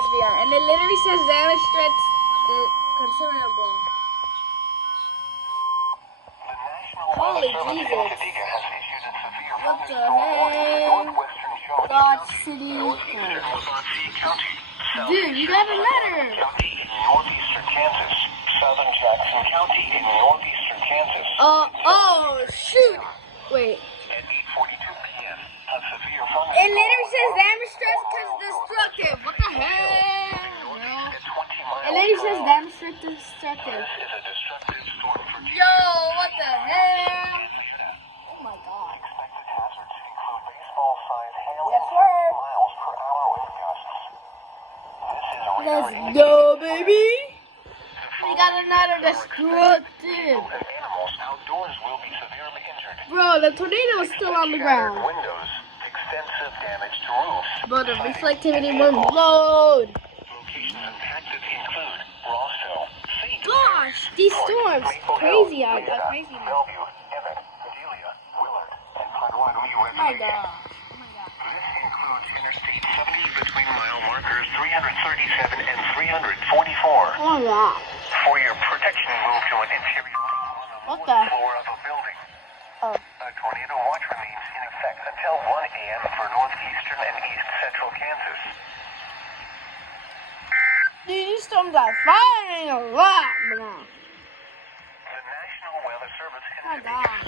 SVR, and it literally says damage threats considerable. Holy Jesus. What the heck? Dodge City. Dude, you got a letter. Northeastern Kansas. Southern Jackson County in northeastern Kansas. Oh, shoot. Wait. At 8:42 p.m. A severe It literally says damage stress because destructive. What the hell? It literally says damage stress destructive. is a destructive storm for Yo, what the hell? Oh my god. expected hazards include baseball-sized hail Yes, and sir. 50 miles per hour wind gusts. This is a radar Let's go, baby. We got another destructive. and animals outdoors will be severely injured. Bro, the tornado is still on the Shattered ground. windows, extensive damage to roofs. But the reflectivity will load. Locations impacted include Rossville, St. Gosh, these storms crazy out there. Crazy. Bellevue, Emmett, Adelia, Willard, and Potawatomi Oh my residents. god. This includes Interstate 70 between mile markers 337 and 344. Oh my god. For your protection, move to an interior room on the What fourth the? floor of a building. Oh. A tornado watch remains in effect until 1 a.m. for northeastern and east central Kansas. Dude, these storms are firing a lot now. The National Weather Service Oh my god.